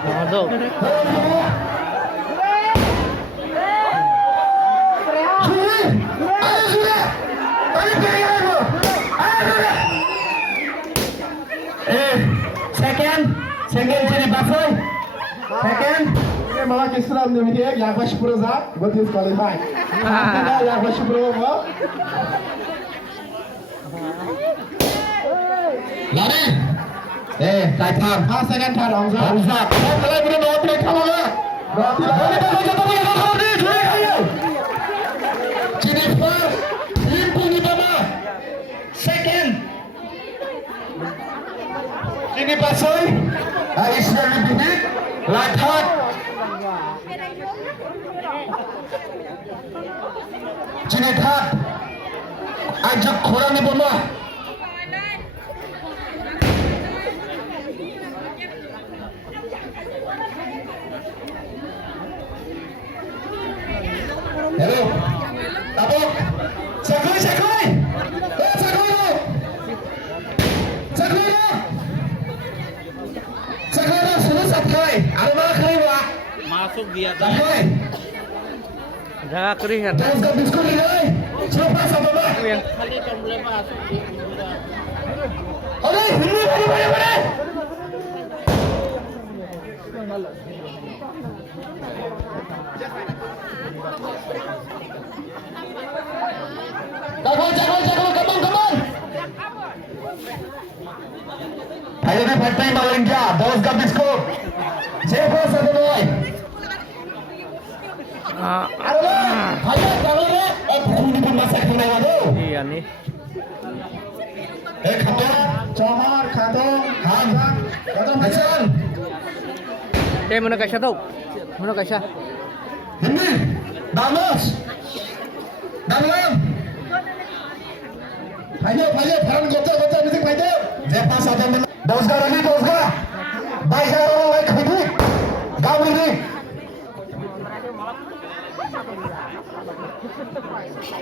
Masuk. Second jadi Basoy. Second. Ini malah kisram demi dia yang pas Proza, buat dia qualify. Yang pas Pro. Lari. Right hand. Second hand Hamza. Hamza. Kalau ini mau break kamu ya. Berarti Jennifer, Limpu di bawah. Second. Ini Basoy. Aisyah lebih big. Right hand. Jennifer. Ajak kurang di bawah. Hello. Tabok. Sakoy. Sakoy lo. Sakoy lo sudah sakoy. Ada mana kali wak? Masuk dia. Sakoy. Jangan kerihan. Terus ke biskut ini. Siapa sama bang? Yang kali kan boleh masuk. Oke, ini mana? Come on. Ayo ni fight time bawang dia. Bos ka biskut. Siapa satu boy? Ayo, jangan ni. Pukul pun masak tu nak ada. Iya nih. Khatong, Johor, Khatong, Hasan. Mana kasih tahu? Mana kasih? Hindi, Damas, Dalam. Ayo, Farhan gota musik ayo. Siapa satu menang? Dosga. Baik orang lain kehidup. Kamu ini.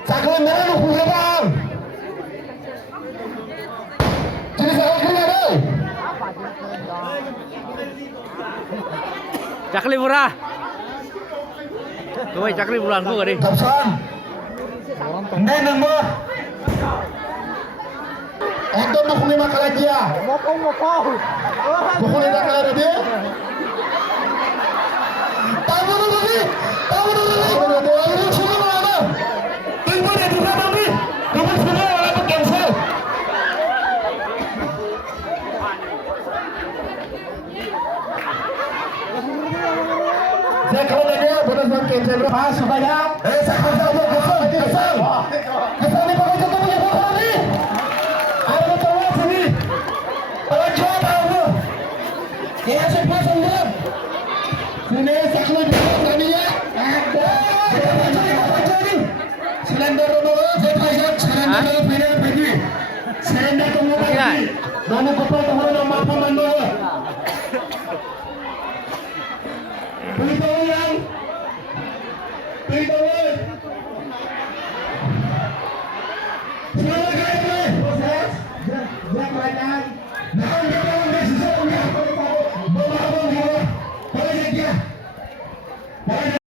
Saklan merah lu bang. Jadi saya kena deh. Cakli murah. Tuh, cakli bulan gua deh. Kapsan. Hindi nambah. Untuk mukuli makalah dia. Mukuli makalah dia. Tahu dulu. Ini cuma mana? Tiba dia buka tapi. Kamu semua orang cancel. Saya kalau lagi bonus buat cancel. Pas supaya. Saya kesal ni pakai contoh punya bola ni. Ada tahu sini. Orang jual tahu. Dia cepat sembuh. Sini saklu ni ya. Ada. Silinder dulu. Saya silinder final pergi. Silinder tunggu pergi. Nama kapal tunggu nama apa mana? Beritahu yang